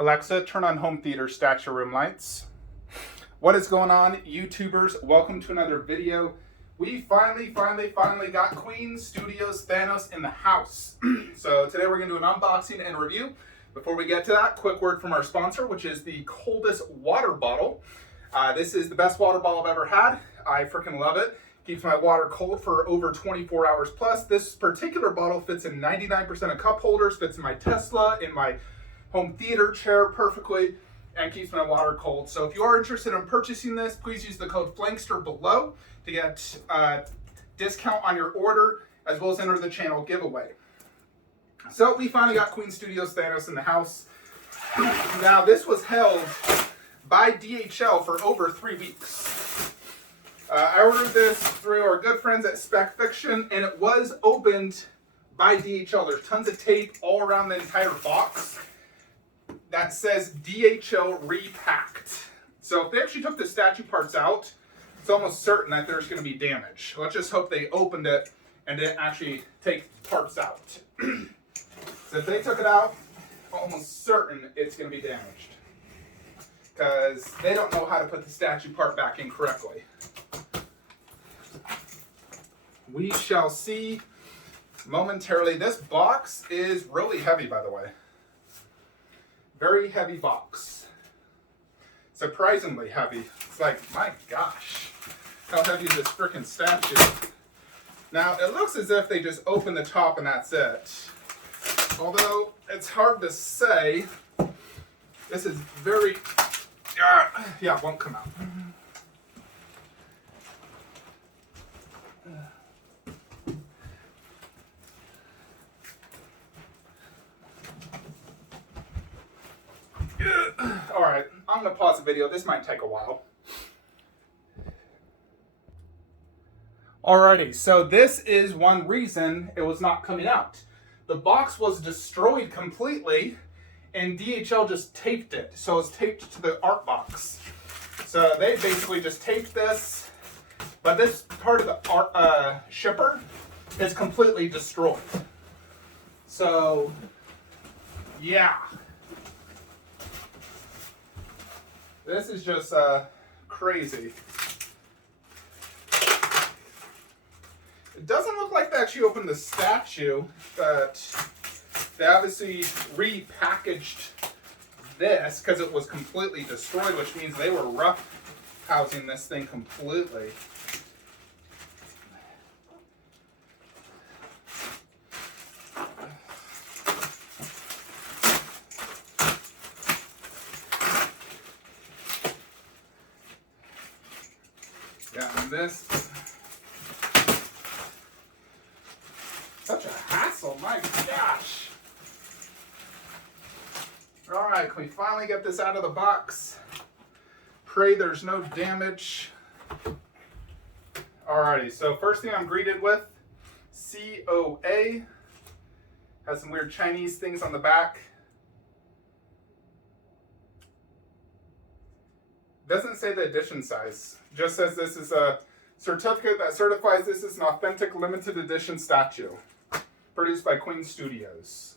Alexa, turn on home theater statue room lights. What is going on, YouTubers? Welcome to another video. We finally got Queen Studios Thanos in the house. So today we're going to do an unboxing and review. Before we get to that, quick word from our sponsor, which is the coldest water bottle. This is the best water bottle I've ever had. I freaking love it. Keeps my water cold for over 24 hours plus. This particular bottle fits in 99% of cup holders, fits in my Tesla, in my home theater chair perfectly, and keeps my water cold. So if you are interested in purchasing this, please use the code Flankster below to get a discount on your order, as well as enter the channel giveaway. So we finally got Queen Studios Thanos in the house. Now this was held by DHL for over 3 weeks. I ordered this through our good friends at Spec Fiction, and it was opened by DHL. There's tons of tape all around the entire box that says DHL repacked. So if they actually took the statue parts out, it's almost certain that there's going to be damage. Let's just hope they opened it and didn't actually take parts out. So if they took it out, almost certain it's going to be damaged, because they don't know how to put the statue part back in correctly. We shall see momentarily. This box is really heavy, by the way. Very heavy box. Surprisingly heavy. It's like, my gosh, how heavy is this freaking statue? Now, it looks as if they just open the top and that's it. Although, it's hard to say. This is very, yeah, it won't come out. Alright, I'm going to pause the video. This might take a while. Alrighty, so this is one reason it was not coming out. The box was destroyed completely, and DHL just taped it. So it's taped to the art box. So they basically just taped this, but this part of the art, shipper is completely destroyed. So, yeah. This is just crazy. It doesn't look like they actually opened the statue, but they obviously repackaged this because it was completely destroyed, which means they were rough housing this thing completely. Yeah, and this, such a hassle, my gosh. All right, can we finally get this out of the box? Pray there's no damage. Alrighty, so first thing I'm greeted with, COA. Has some weird Chinese things on the back. Doesn't say the edition size. Just says this is a certificate that certifies this is an authentic limited edition statue produced by Queen Studios.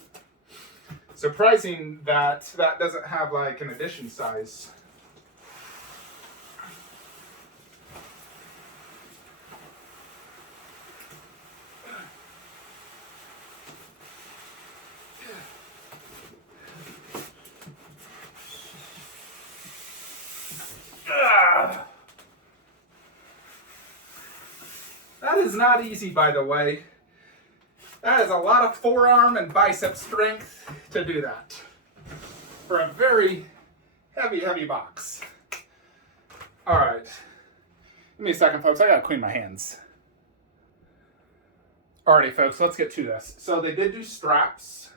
Surprising that that doesn't have like an edition size. That is not easy, by the way. That is a lot of forearm and bicep strength to do that for a very heavy box. All right. Give me a second, folks. I gotta clean my hands. Alrighty, folks, let's get to this. So they did do straps.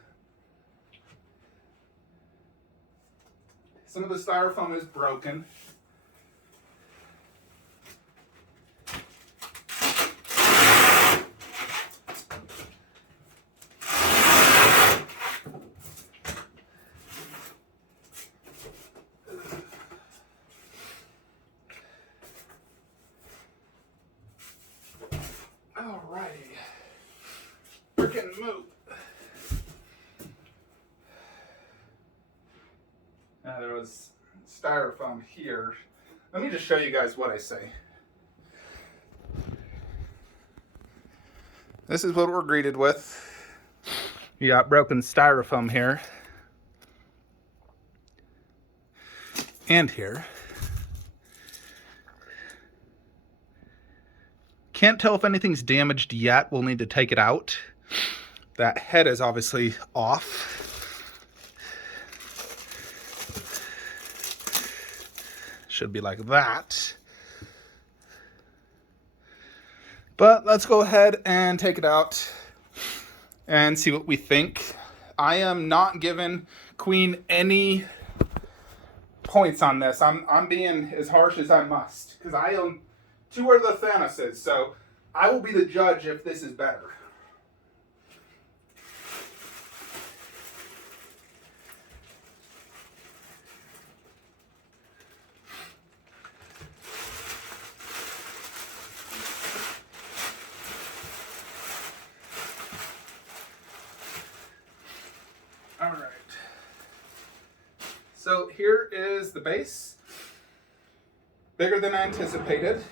Some of the styrofoam is broken. Alrighty. Freaking move. There was styrofoam here. Let me just show you guys what I say. This is what we're greeted with. You got broken styrofoam here. And here. Can't tell if anything's damaged yet. We'll need to take it out. That head is obviously off. Should be like that. But let's go ahead and take it out and see what we think. I am not giving Queen any points on this. I'm being as harsh as I must because I own 2 of the Thanoses, so I will be the judge if this is better. All right. So here is the base. Bigger than I anticipated.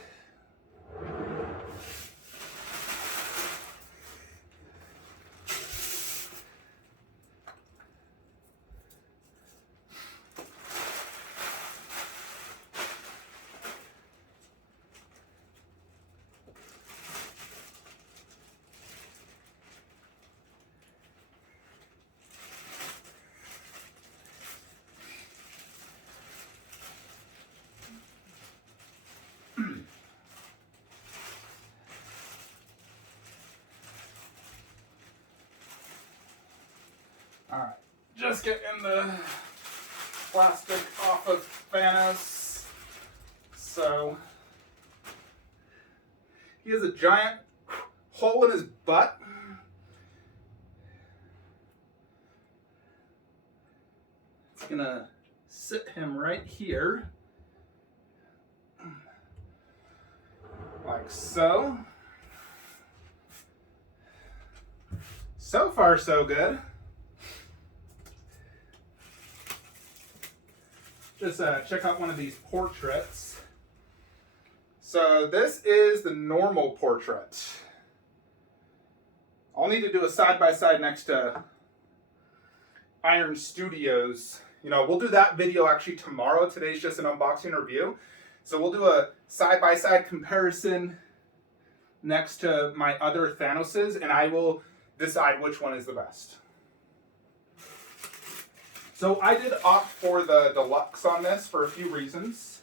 All right, just getting the plastic off of Thanos. So he has a giant hole in his butt. It's gonna sit him right here, like so. So far, so good. Just check out one of these portraits. So this is the normal portrait. I'll need to do a side-by-side next to Iron Studios. You know, we'll do that video actually tomorrow. Today's just an unboxing review. So we'll do a side-by-side comparison next to my other Thanoses, and I will decide which one is the best. So I did opt for the deluxe on this for a few reasons.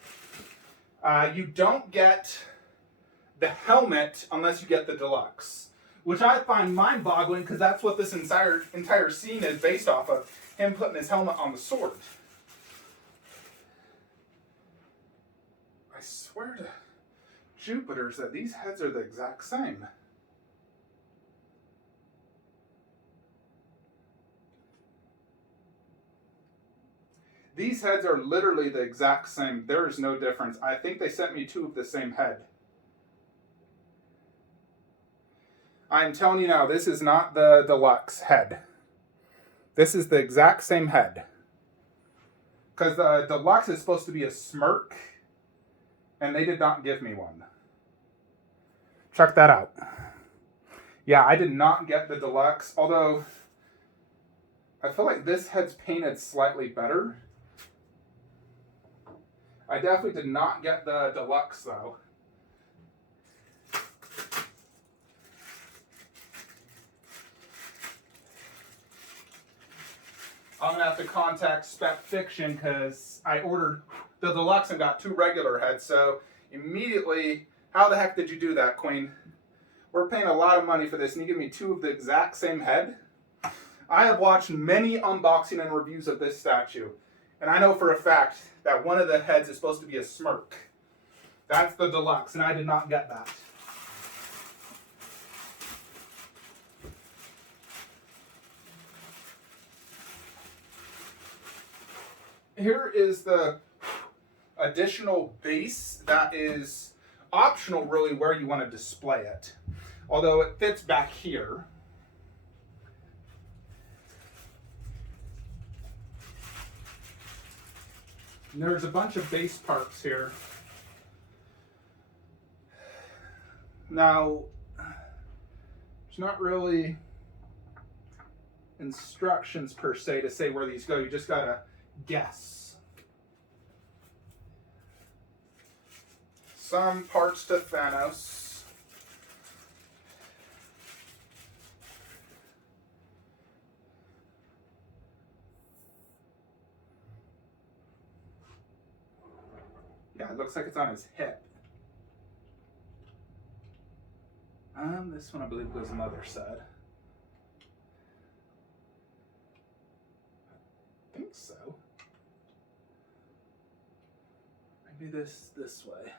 You don't get the helmet unless you get the deluxe, which I find mind-boggling because that's what this entire scene is based off of, him putting his helmet on the sword. I swear to Jupiters that these heads are the exact same. These heads are literally the exact same. There is no difference. I think they sent me 2 of the same head. I'm telling you now, this is not the deluxe head. This is the exact same head. Because the deluxe is supposed to be a smirk, and they did not give me one. Check that out. Yeah, I did not get the deluxe, although I feel like this head's painted slightly better. I definitely did not get the deluxe though. I'm gonna have to contact Spec Fiction because I ordered the deluxe and got 2 regular heads. So immediately, how the heck did you do that, Queen? We're paying a lot of money for this and you give me 2 of the exact same head? I have watched many unboxing and reviews of this statue, and I know for a fact that one of the heads is supposed to be a smirk. That's the deluxe, and I did not get that. Here is the additional base that is optional really where you want to display it. Although it fits back here. And there's a bunch of base parts here. Now, there's not really instructions per se to say where these go. You just gotta guess. Some parts to Thanos. Yeah, it looks like it's on his hip. This one I believe goes on the other side. I think so. Maybe this way.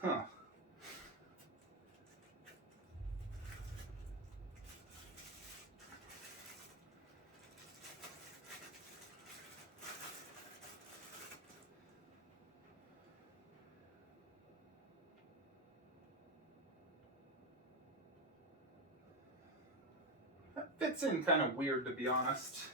Huh. That fits in kind of weird, to be honest.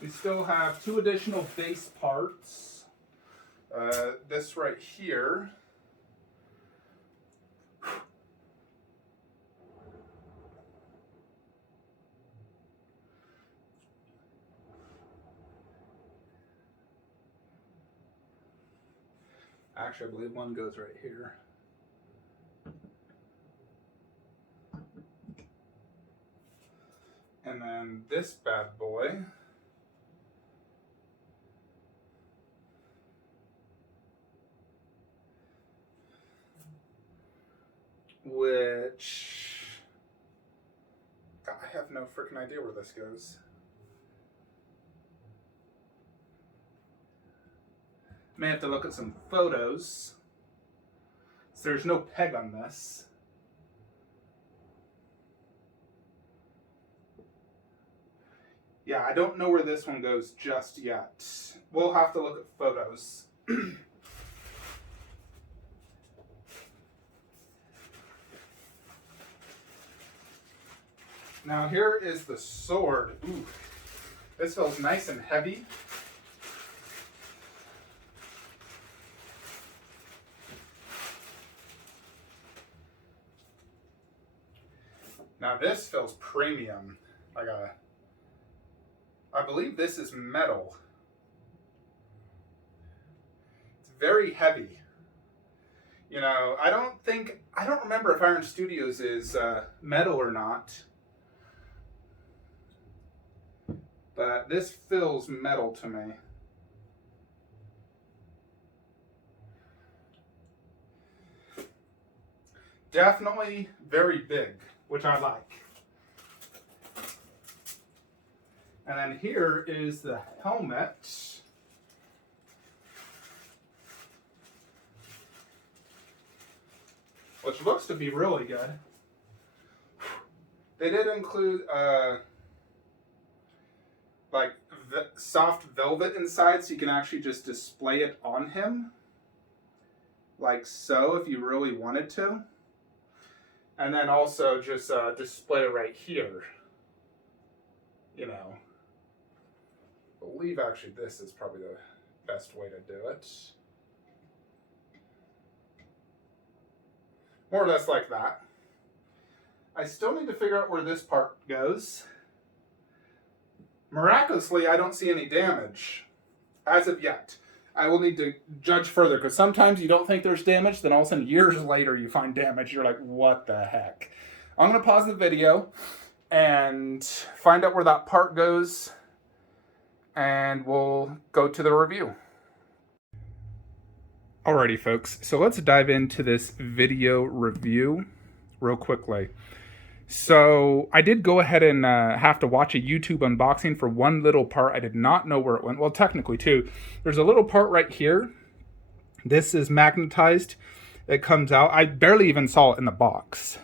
We still have 2 additional base parts. This right here. Actually, I believe one goes right here. And then this bad boy. Which, God, I have no freaking idea where this goes. May have to look at some photos. So there's no peg on this. Yeah, I don't know where this one goes just yet. We'll have to look at photos. Now here is the sword. Ooh, this feels nice and heavy. Now this feels premium. I believe this is metal. It's very heavy. You know, I don't remember if Iron Studios is metal or not. But this feels metal to me. Definitely very big, which I like. And then here is the helmet. Which looks to be really good. They did include like soft velvet inside, so you can actually just display it on him. Like so, if you really wanted to. And then also just display it right here. You know. I believe actually this is probably the best way to do it. More or less like that. I still need to figure out where this part goes. Miraculously, I don't see any damage as of yet. I will need to judge further, because sometimes you don't think there's damage, then all of a sudden years later you find damage. You're like, what the heck? I'm going to pause the video and find out where that part goes, and we'll go to the review. Alrighty folks, so let's dive into this video review real quickly. So I did go ahead and have to watch a YouTube unboxing for one little part. I did not know where it went. Well, technically two. There's a little part right here. This is magnetized. It comes out. I barely even saw it in the box.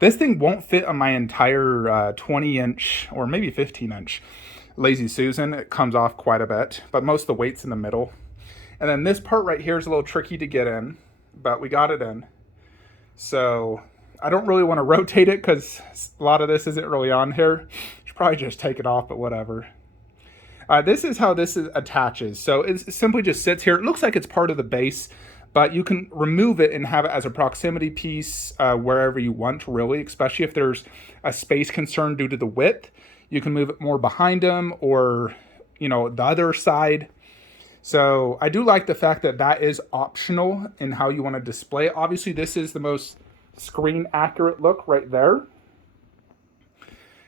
This thing won't fit on my entire 20-inch or maybe 15-inch Lazy Susan. It comes off quite a bit, but most of the weight's in the middle. And then this part right here is a little tricky to get in, but we got it in. So I don't really want to rotate it because a lot of this isn't really on here. Should probably just take it off, but whatever. This is how this attaches. So it simply just sits here. It looks like it's part of the base, but you can remove it and have it as a proximity piece wherever you want, really, especially if there's a space concern due to the width. You can move it more behind them or, you know, the other side. So I do like the fact that that is optional in how you want to display it. Obviously, this is the most screen accurate look right there.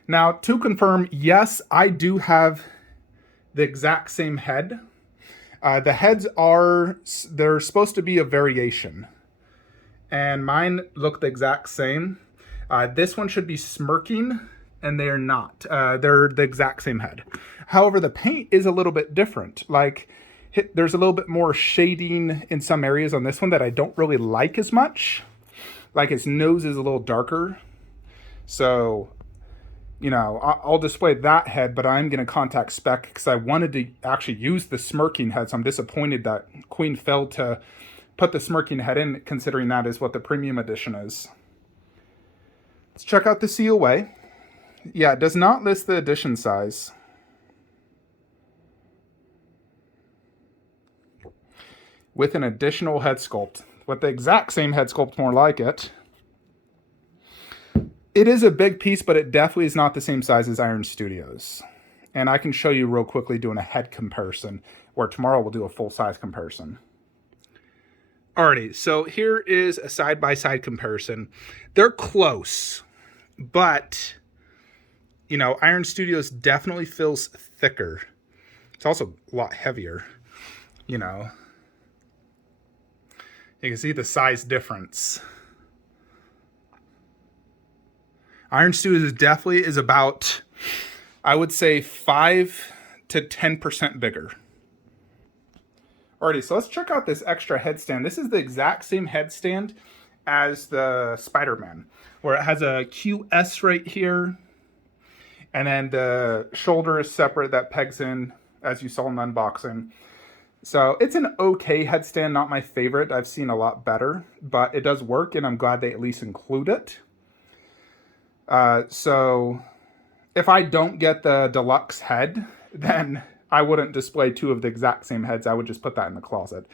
Now, to confirm, yes, I do have the exact same head. The heads they're supposed to be a variation. And mine look the exact same. This one should be smirking, and they're not. They're the exact same head. However, the paint is a little bit different. Like, there's a little bit more shading in some areas on this one that I don't really like as much. Like, its nose is a little darker. So, you know, I'll display that head, but I'm going to contact spec because I wanted to actually use the smirking head. So I'm disappointed that Queen failed to put the smirking head in, considering that is what the premium edition is. Let's check out the COA. Yeah, it does not list the edition size. With an additional head sculpt. With the exact same head sculpt, more like it. It is a big piece, but it definitely is not the same size as Iron Studios. And I can show you real quickly doing a head comparison, where tomorrow we'll do a full-size comparison. Alrighty, so here is a side-by-side comparison. They're close, but, you know, Iron Studios definitely feels thicker. It's also a lot heavier, you know. You can see the size difference. Iron Studios definitely is about, I would say, 5 to 10% bigger. Alrighty, so let's check out this extra headstand. This is the exact same headstand as the Spider-Man, where it has a QS right here, and then the shoulder is separate that pegs in, as you saw in the unboxing. So it's an okay headstand, not my favorite. I've seen a lot better, but it does work, and I'm glad they at least include it. So if I don't get the deluxe head, then I wouldn't display two of the exact same heads. I would just put that in the closet.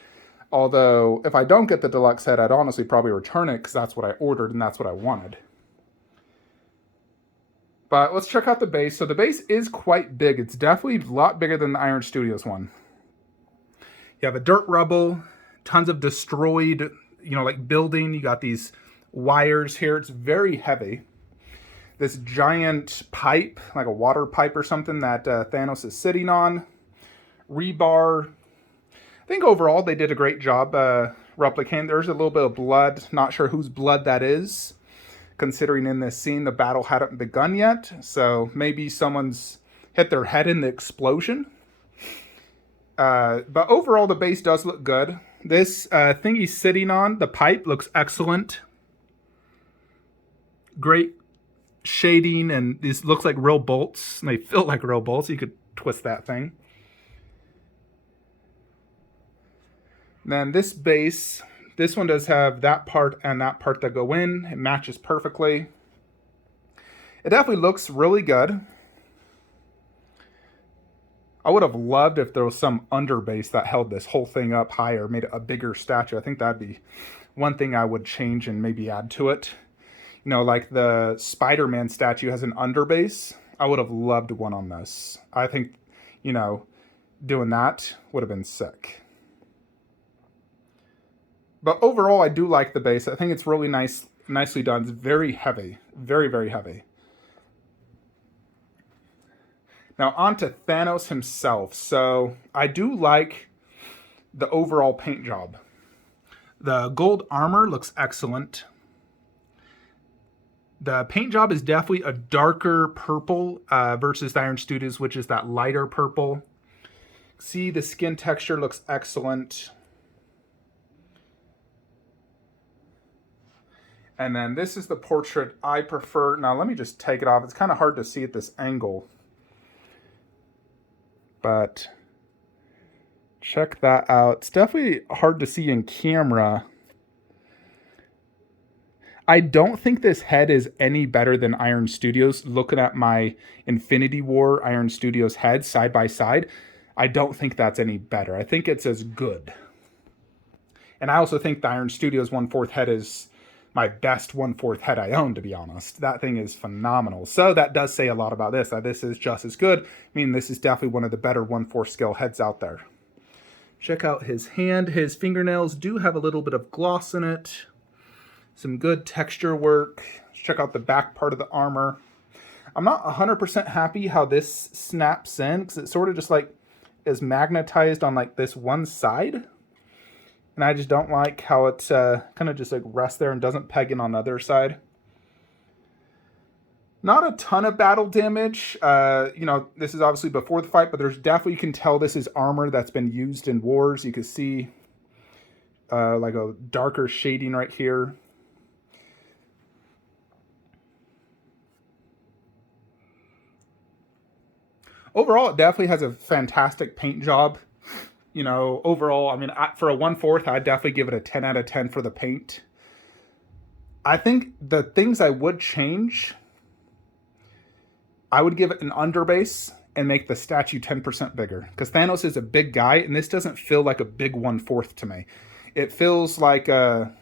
Although if I don't get the deluxe head, I'd honestly probably return it because that's what I ordered and that's what I wanted. But let's check out the base. So the base is quite big. It's definitely a lot bigger than the Iron Studios one. You have a dirt rubble, tons of destroyed, you know, like building. You got these wires here. It's very heavy. This giant pipe, like a water pipe or something that Thanos is sitting on. Rebar. I think overall they did a great job replicating. There's a little bit of blood. Not sure whose blood that is, considering in this scene the battle hadn't begun yet. So maybe someone's hit their head in the explosion. But overall the base does look good. This thing he's sitting on, the pipe, looks excellent. Great shading, and these looks like real bolts, and they feel like real bolts. You could twist that thing. Then this base, this one does have that part and that part that go in. It matches perfectly. It definitely looks really good. I would have loved if there was some under base that held this whole thing up higher, made it a bigger statue. I think that'd be one thing I would change and maybe add to it. You know, like the Spider-Man statue has an underbase. I would have loved one on this. I think, you know, doing that would have been sick. But overall, I do like the base. I think it's really nicely done. It's very heavy. Very, very heavy. Now on to Thanos himself. So I do like the overall paint job. The gold armor looks excellent. The paint job is definitely a darker purple versus the Iron Studios, which is that lighter purple. See, the skin texture looks excellent. And then this is the portrait I prefer. Now, let me just take it off. It's kind of hard to see at this angle. But check that out. It's definitely hard to see in camera. I don't think this head is any better than Iron Studios. Looking at my Infinity War Iron Studios head side by side, I don't think that's any better. I think it's as good. And I also think the Iron Studios 1/4 head is my best 1/4 head I own, to be honest. That thing is phenomenal. So that does say a lot about this, that this is just as good. I mean, this is definitely one of the better 1/4 scale heads out there. Check out his hand. His fingernails do have a little bit of gloss in it. Some good texture work. Check out the back part of the armor. I'm not 100% happy how this snaps in, because it sort of just like is magnetized on like this one side. And I just don't like how it kind of just like rests there and doesn't peg in on the other side. Not a ton of battle damage. You know, this is obviously before the fight, but there's definitely, you can tell this is armor that's been used in wars. You can see like a darker shading right here. Overall, it definitely has a fantastic paint job. You know, overall, I mean, for a 1/4, I'd definitely give it a 10 out of 10 for the paint. I think the things I would change, I would give it an underbase and make the statue 10% bigger. Because Thanos is a big guy, and this doesn't feel like a big 1/4 to me. It feels like a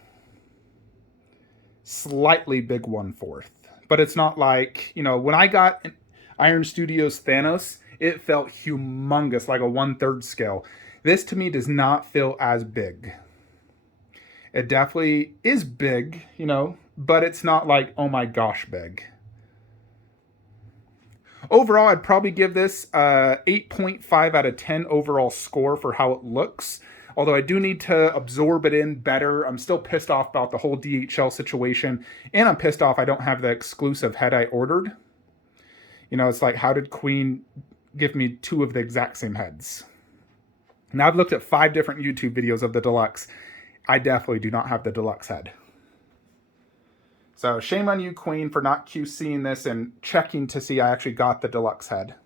slightly big 1/4. But it's not like, you know, when I got Iron Studios Thanos, it felt humongous, like a 1/3 scale. This to me does not feel as big. It definitely is big, you know, but it's not like, oh my gosh, big. Overall, I'd probably give this 8.5 out of 10 overall score for how it looks. Although I do need to absorb it in better. I'm still pissed off about the whole DHL situation. And I'm pissed off I don't have the exclusive head I ordered. You know, it's like, how did Queen give me 2 of the exact same heads? Now, I've looked at 5 different YouTube videos of the deluxe. I definitely do not have the deluxe head. So shame on you, Queen, for not QCing this and checking to see I actually got the deluxe head.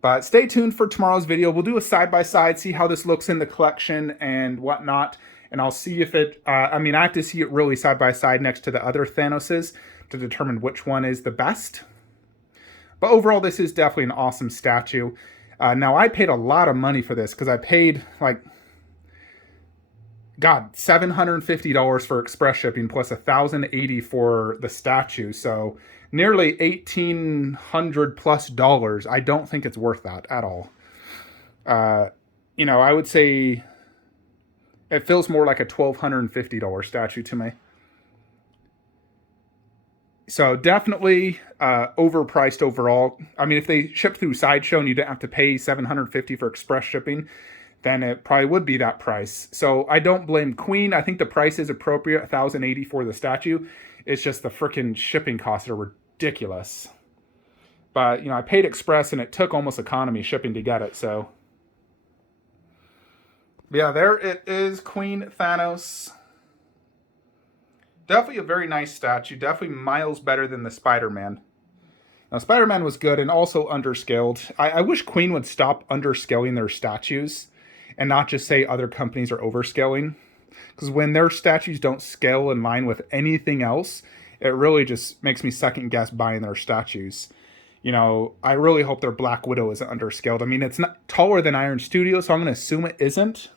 But stay tuned for tomorrow's video. We'll do a side-by-side, see how this looks in the collection and whatnot. And I'll see if it, I mean, I have to see it really side-by-side next to the other Thanoses to determine which one is the best. But overall, this is definitely an awesome statue. Now, I paid a lot of money for this because I paid, like, God, $750 for express shipping plus $1,080 for the statue. So nearly $1,800 plus dollars. I don't think it's worth that at all. You know, I would say it feels more like a $1,250 statue to me. So definitely overpriced overall. I mean, if they shipped through Sideshow and you didn't have to pay $750 for express shipping, then it probably would be that price. So I don't blame Queen. I think the price is appropriate, $1,080 for the statue. It's just the freaking shipping costs are ridiculous. But, you know, I paid express and it took almost economy shipping to get it, so. Yeah, there it is, Queen Thanos. Definitely a very nice statue. Definitely miles better than the Spider-Man. Now, Spider-Man was good and also underscaled. I wish Queen would stop underscaling their statues and not just say other companies are overscaling. Because when their statues don't scale in line with anything else, it really just makes me second guess buying their statues. You know, I really hope their Black Widow isn't underscaled. I mean, it's not taller than Iron Studio, so I'm going to assume it isn't.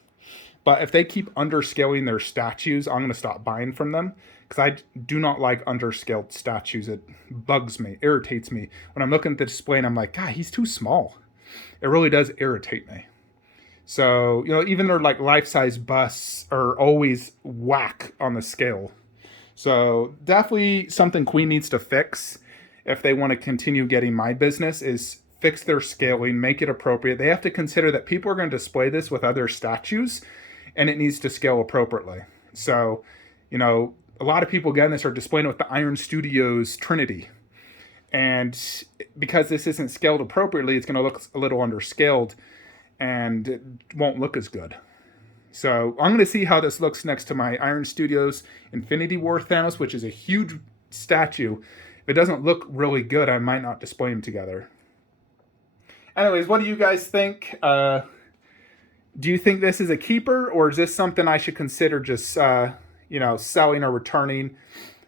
But if they keep underscaling their statues, I'm going to stop buying from them. Because I do not like underscaled statues. It bugs me, irritates me. When I'm looking at the display and I'm like, God, he's too small. It really does irritate me. So, you know, even their like life-size busts are always whack on the scale. So definitely something Queen needs to fix if they want to continue getting my business, is fix their scaling, make it appropriate. They have to consider that people are going to display this with other statues and it needs to scale appropriately. So, you know, a lot of people getting this are displaying it with the Iron Studios Trinity. And because this isn't scaled appropriately, it's going to look a little underscaled and it won't look as good. So I'm going to see how this looks next to my Iron Studios Infinity War Thanos, which is a huge statue. If it doesn't look really good, I might not display them together. Anyways, what do you guys think? Do you think this is a keeper, or is this something I should consider just, selling or returning?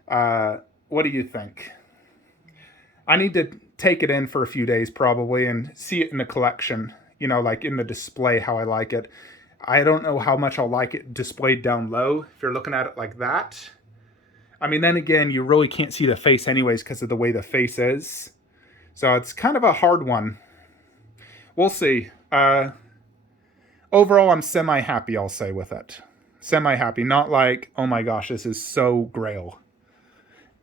What do you think? I need to take it in for a few days probably and see it in the collection, like in the display, how I like it. I don't know how much I'll like it displayed down low if you're looking at it like that. I mean, then again, you really can't see the face anyways because of the way the face is. So it's kind of a hard one. We'll see. Overall, I'm semi-happy, I'll say, with it. Semi-happy. Not like, oh my gosh, this is so grail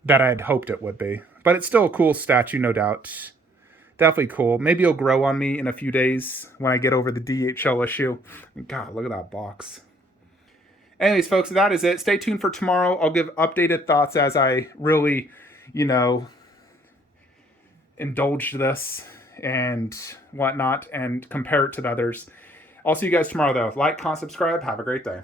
that I had hoped it would be. But it's still a cool statue, no doubt. Definitely cool. Maybe it'll grow on me in a few days when I get over the DHL issue. God, look at that box. Anyways, folks, that is it. Stay tuned for tomorrow. I'll give updated thoughts as I really, indulge this and whatnot and compare it to the others. I'll see you guys tomorrow, though. Like, comment, subscribe. Have a great day.